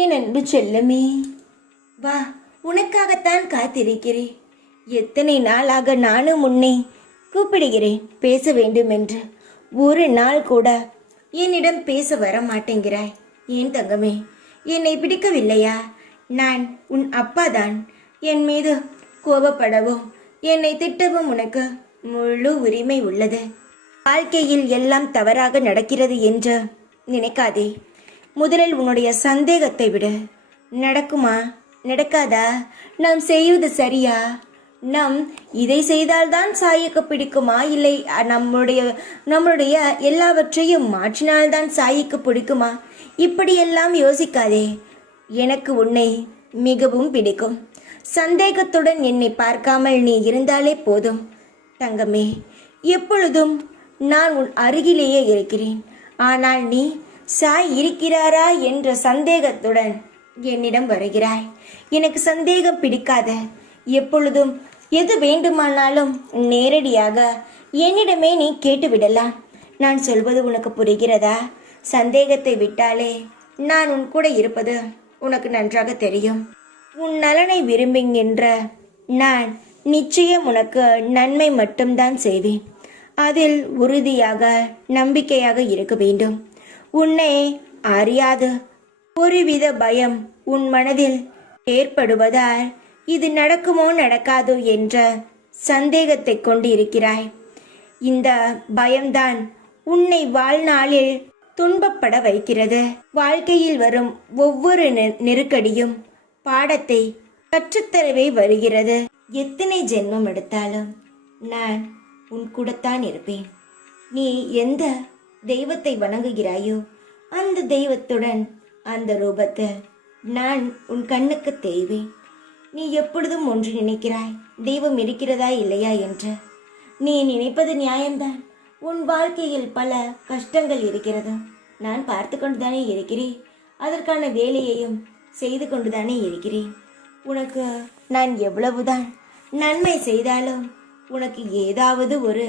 என் அன்பு செல்லமே, வா, உனக்காகத்தான் காத்திருக்கிறேன். எத்தனை நாளாக நானும் உன்னை கூப்பிடுகிறேன் பேச வேண்டும் என்று. ஒரு நாள் கூட என்னிடம் பேச வர மாட்டேங்கிறாய். ஏன் தங்கமே, என்னை பிடிக்கவில்லையா? நான் உன் அப்பாதான். என் மீது கோபப்படவும் என்னை திட்டவும் உனக்கு முழு உரிமை உள்ளது. வாழ்க்கையில் எல்லாம் தவறாக நடக்கிறது என்று நினைக்காதே. முதலில் உன்னுடைய சந்தேகத்தை விடு. நடக்குமா, நடக்காதா, நாம் செய்வது சரியா, நாம் இதை செய்தால்தான் சாய்க்கு பிடிக்குமா, இல்லை நம்முடைய எல்லாவற்றையும் மாற்றினால்தான் சாய்க்கு பிடிக்குமா, இப்படியெல்லாம் யோசிக்காதே. எனக்கு உன்னை மிகவும் பிடிக்கும். சந்தேகத்துடன் என்னை பார்க்காமல் நீ இருந்தாலே போதும் தங்கமே. எப்பொழுதும் நான் உன் அருகிலேயே இருக்கிறேன். ஆனால் நீ சாய் இருக்கிறாரா என்ற சந்தேகத்துடன் என்னிடம் வருகிறாய். எனக்கு சந்தேகம் பிடிக்காத. எப்பொழுதும் எது வேண்டுமானாலும் நேரடியாக என்னிடமே நீ கேட்டுவிடலாம். நான் சொல்வது உனக்கு புரிகிறதா? சந்தேகத்தை விட்டாலே நான் உன் கூட இருப்பது உனக்கு நன்றாக தெரியும். உன் நலனை விரும்புகின்ற நான் நிச்சயம் உனக்கு நன்மை மட்டும்தான் செய்வேன். அதில் உறுதியாக நம்பிக்கையாக இருக்க வேண்டும். உன்னை அறியாது ஒருவித பயம் உன் மனதில் ஏற்படுவதால் இது நடக்குமோ நடக்காதோ என்ற சந்தேகத்தை கொண்டு இருக்கிறாய். இந்த பயம்தான் உன்னை வாழ்நாளில் துன்பப்பட வைக்கிறது. வாழ்க்கையில் வரும் ஒவ்வொரு நெருக்கடியும் பாடத்தை கற்றுத்தரவே வருகிறது. எத்தனை ஜென்மம் எடுத்தாலும் நான் உன் கூடத்தான் இருப்பேன். நீ எந்த தெய்வத்தை வணங்குகிறாயோ அந்த தெய்வத்துடன் அந்த ரூபத்தில் நான் உன் கண்ணுக்கு தேய்வேன். நீ எப்பொழுதும் ஒன்று நினைக்கிறாய், தெய்வம் இருக்கிறதா இல்லையா என்று. நீ நினைப்பது நியாயம்தான். உன் வாழ்க்கையில் பல கஷ்டங்கள் இருக்கிறது. நான் பார்த்து கொண்டுதானே இருக்கிறேன். அதற்கான வேலையையும் செய்து கொண்டுதானே இருக்கிறேன். உனக்கு நான் எவ்வளவுதான் நன்மை செய்தாலும் உனக்கு ஏதாவது ஒரு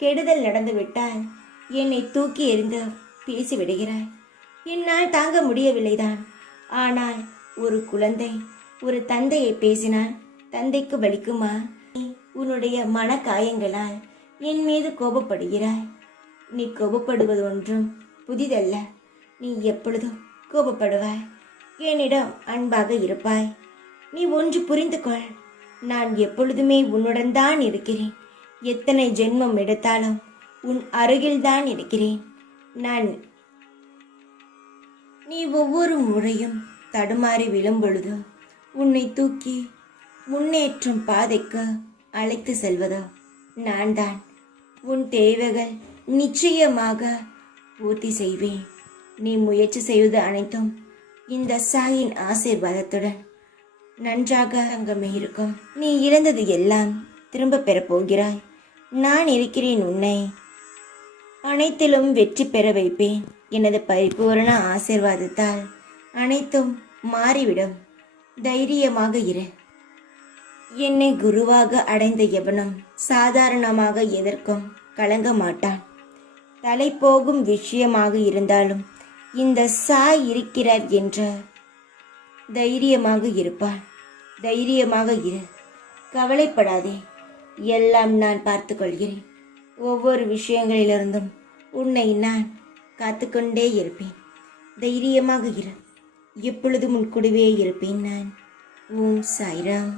கெடுதல் நடந்துவிட்டால் என்னை தூக்கி எறிந்து பேசிவிடுகிறாய். என்னால் தாங்க முடியவில்லைதான். ஆனால் ஒரு குழந்தை ஒரு தந்தையை பேசினால் தந்தைக்கு வலிக்குமா? உன்னுடைய மன காயங்களால் என் மீது கோபப்படுகிறாய். நீ கோபப்படுவது ஒன்றும் புதிதல்ல. நீ எப்பொழுதும் கோபப்படுவாய். என்னிடம் அன்பாக இருப்பாய். நீ ஒன்று புரிந்து கொள். நான் எப்பொழுதுமே உன்னுடன் தான் இருக்கிறேன். எத்தனை ஜென்மம் எடுத்தாலும் உன் அருகில்தான் இருக்கிறேன் நான். நீ ஒவ்வொரு முறையும் தடுமாறி விழும் பொழுதோ உன்னை தூக்கி முன்னேற்றும் பாதைக்கு அழைத்து செல்வதோ நான் தான். உன் தேவைகள் நிச்சயமாக பூர்த்தி செய்வேன். நீ முயற்சி செய்வது அனைத்தும் இந்த சாயின் ஆசீர்வாதத்துடன் நன்றாக அங்கமே இருக்கும். நீ இழந்தது எல்லாம் திரும்ப பெறப்போகிறாய். நான் இருக்கிறேன். உன்னை அனைத்திலும் வெற்றி பெற வைப்பேன். எனது பரிபூரண ஆசீர்வாதத்தால் அனைத்தும் மாறிவிடும். தைரியமாக இரு. என்னை குருவாக அடைந்த எவனும் சாதாரணமாக எதற்கும் கலங்க மாட்டான். தலை போகும் விஷயமாக இருந்தாலும் இந்த சாய் இருக்கிறார் என்ற தைரியமாக இருப்பான். தைரியமாக இரு. கவலைப்படாதே. எல்லாம் நான் பார்த்து கொள்கிறேன். ஒவ்வொரு விஷயங்களிலிருந்தும் உன்னை நான் காத்துக்கொண்டே இருப்பேன். தைரியமாக இரு. எப்பொழுதும் உன் கூடவே இருப்பேன் நான். ஓம் சாய்ராம்.